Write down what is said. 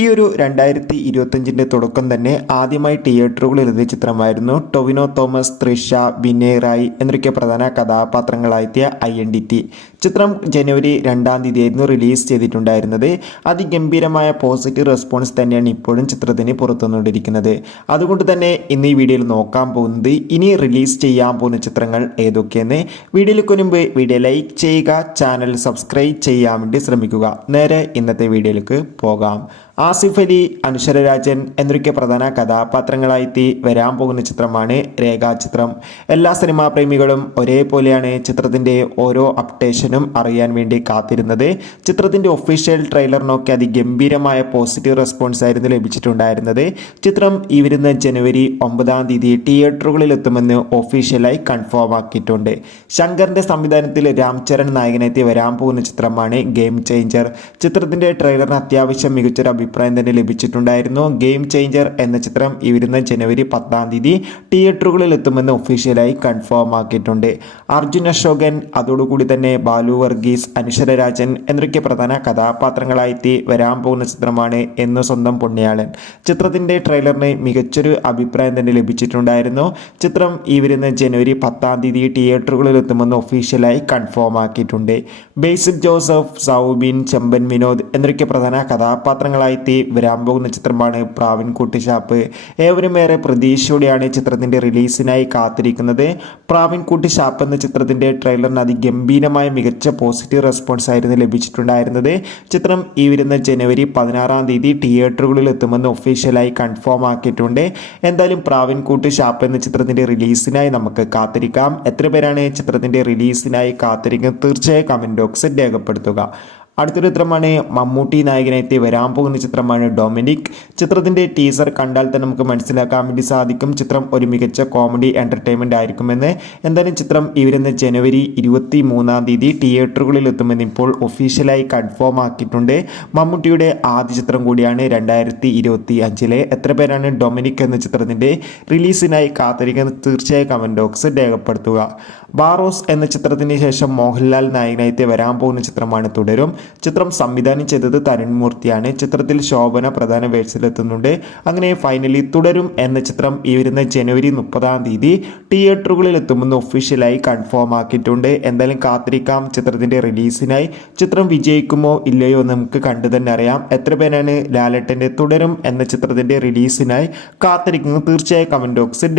ഈ ഒരു 2025 തുടക്കം തന്നെ ആദ്യമായി തിയേറ്ററുകളിൽ എത്തിയ ചിത്രമായിരുന്നു ടൊവിനോ തോമസ്, തൃഷ, വിനയ് റായ് എന്നൊക്കെ പ്രധാന കഥാപാത്രങ്ങളായെത്തിയ INDT. ചിത്രം ജനുവരി 2-ാം തീയതിയായിരുന്നു റിലീസ് ചെയ്തിട്ടുണ്ടായിരുന്നത്. അതിഗംഭീരമായ പോസിറ്റീവ് റെസ്പോൺസ് തന്നെയാണ് ഇപ്പോഴും ചിത്രത്തിന് പുറത്തുവന്നുകൊണ്ടിരിക്കുന്നത്. അതുകൊണ്ട് തന്നെ ഇന്ന് ഈ വീഡിയോയിൽ നോക്കാൻ പോകുന്നത് ഇനി റിലീസ് ചെയ്യാൻ പോകുന്ന ചിത്രങ്ങൾ ഏതൊക്കെയെന്ന്. വീഡിയോയിലേക്ക് മുൻപ് വീഡിയോ ലൈക്ക് ചെയ്യുക, ചാനൽ സബ്സ്ക്രൈബ് ചെയ്യാൻ വേണ്ടി ശ്രമിക്കുക. നേരെ ഇന്നത്തെ വീഡിയോയിലേക്ക് പോകാം. ആസിഫ് അലി, അനശ്വര രാജൻ എന്നൊക്കെ പ്രധാന കഥാപാത്രങ്ങളായി വരാൻ പോകുന്ന ചിത്രമാണ് രേഖാചിത്രം. എല്ലാ സിനിമാ പ്രേമികളും ഒരേപോലെയാണ് ചിത്രത്തിൻ്റെ ഓരോ അപ്ഡേഷനും അറിയാൻ വേണ്ടി കാത്തിരുന്നത്. ചിത്രത്തിൻ്റെ ഒഫീഷ്യൽ ട്രെയിലറിനൊക്കെ അതിഗംഭീരമായ പോസിറ്റീവ് റെസ്പോൺസ് ആയിരുന്നു ലഭിച്ചിട്ടുണ്ടായിരുന്നത്. ചിത്രം ഈ വരുന്ന ജനുവരി 9-ാം തീയതി തിയേറ്ററുകളിൽ എത്തുമെന്ന് ഒഫീഷ്യലായി കൺഫേം ആക്കിയിട്ടുണ്ട്. ശങ്കറിൻ്റെ സംവിധാനത്തിൽ രാംചരൺ നായകനെത്തി വരാൻ പോകുന്ന ചിത്രമാണ് ഗെയിം ചേഞ്ചർ. ചിത്രത്തിൻ്റെ ട്രെയിലറിന് അത്യാവശ്യം മികച്ചൊരു അഭിപ്രായം തന്നെ ലഭിച്ചിട്ടുണ്ടായിരുന്നു. ഗെയിം ചേഞ്ചർ എന്ന ചിത്രം ഈ വരുന്ന ജനുവരി 10-ാം തീയതി തിയേറ്ററുകളിൽ എത്തുമെന്ന് ഒഫീഷ്യലായി കൺഫേം ആക്കിയിട്ടുണ്ട്. അർജുൻ അശോകൻ, അതോടുകൂടി തന്നെ ബാലു വർഗീസ്, അനശ്വര രാജൻ എന്നൊക്കെ പ്രധാന കഥാപാത്രങ്ങളായി വരാൻ പോകുന്ന ചിത്രമാണ് എന്ന് സ്വന്തം പുണ്യാളൻ. ചിത്രത്തിൻ്റെ ട്രെയിലറിന് മികച്ചൊരു അഭിപ്രായം തന്നെ ലഭിച്ചിട്ടുണ്ടായിരുന്നു. ചിത്രം ഈ വരുന്ന ജനുവരി 10-ാം തീയതി തിയേറ്ററുകളിൽ എത്തുമെന്ന് ഒഫീഷ്യലായി കൺഫേം ആക്കിയിട്ടുണ്ട്. ബേസിൽ ജോസഫ്, സൗബിൻ, ചെമ്പൻ വിനോദ് എന്നൊക്കെ പ്രധാന കഥാപാത്രങ്ങളായി വരാൻ പോകുന്ന ചിത്രമാണ് പ്രാവിൻകുട്ടി ഷാപ്പ്. ഏവരും ഏറെ പ്രതീക്ഷയോടെയാണ് ചിത്രത്തിൻ്റെ റിലീസിനായി കാത്തിരിക്കുന്നത്. പ്രാവിൻകുട്ടി ഷാപ്പ് എന്ന ചിത്രത്തിൻ്റെ ട്രെയിലറിന് അതിഗംഭീരമായ മികച്ച പോസിറ്റീവ് റെസ്പോൺസ് ആയിരുന്നു ലഭിച്ചിട്ടുണ്ടായിരുന്നത്. ചിത്രം ഈ വരുന്ന ജനുവരി 16-ാം തീയതി തിയേറ്ററുകളിൽ എത്തുമെന്ന് ഒഫീഷ്യലായി കൺഫേം ആക്കിയിട്ടുണ്ട്. എന്തായാലും പ്രാവിൻകുട്ടി ഷാപ്പ് എന്ന ചിത്രത്തിൻ്റെ റിലീസിനായി നമുക്ക് കാത്തിരിക്കാം. എത്ര പേരാണ് ചിത്രത്തിൻ്റെ റിലീസിനായി കാത്തിരിക്കുന്നത്? തീർച്ചയായും കമൻറ്റ് ബോക്സിൽ രേഖപ്പെടുത്തുക. അടുത്തൊരു ചിത്രമാണ് മമ്മൂട്ടി നായകനായി വരാൻ പോകുന്ന ചിത്രമാണ് ഡൊമിനിക്. ചിത്രത്തിൻ്റെ ടീസർ കണ്ടാൽ തന്നെ നമുക്ക് മനസ്സിലാക്കാൻ വേണ്ടി സാധിക്കും ചിത്രം ഒരു മികച്ച കോമഡി എൻ്റർടൈൻമെൻ്റ് ആയിരിക്കുമെന്ന്. എന്തായാലും ചിത്രം ഈ വരുന്ന ജനുവരി 23-ാം തീയതി തിയേറ്ററുകളിൽ എത്തുമെന്ന് ഇപ്പോൾ ഒഫീഷ്യലായി കൺഫേം ആക്കിയിട്ടുണ്ട്. മമ്മൂട്ടിയുടെ ആദ്യ ചിത്രം കൂടിയാണ് 2025-ലെ. എത്ര പേരാണ് ഡൊമിനിക് എന്ന ചിത്രത്തിൻ്റെ റിലീസിനായി കാത്തിരിക്കുന്നത്? തീർച്ചയായും കമൻറ്റ് ബോക്സിൽ രേഖപ്പെടുത്തുക. ബാറോസ് എന്ന ചിത്രത്തിന് ശേഷം മോഹൻലാൽ നായകനായി വരാൻ പോകുന്ന ചിത്രമാണ് തുടരും. ചിത്രം സംവിധാനം ചെയ്തത് തരുൺ മൂർത്തിയാണ്. ചിത്രത്തിൽ ശോഭന പ്രധാന വേഷത്തിലെത്തുന്നുണ്ട്. അങ്ങനെ ഫൈനലി തുടരും എന്ന ചിത്രം ഈ വരുന്ന ജനുവരി 30-ാം തീയതി തിയേറ്ററുകളിൽ എത്തുമെന്ന് ഒഫീഷ്യലായി കൺഫേം ആക്കിയിട്ടുണ്ട്. എന്തായാലും കാത്തിരിക്കാം ചിത്രത്തിൻ്റെ റിലീസിനായി. ചിത്രം വിജയിക്കുമോ ഇല്ലയോ എന്ന് നമുക്ക് കണ്ടു തന്നെ അറിയാം. എത്ര പേരാണ് ലാലേട്ടൻ്റെ തുടരും എന്ന ചിത്രത്തിൻ്റെ റിലീസിനായി കാത്തിരിക്കുന്നത്? തീർച്ചയായും കമൻറ്റ് ബോക്സിൽ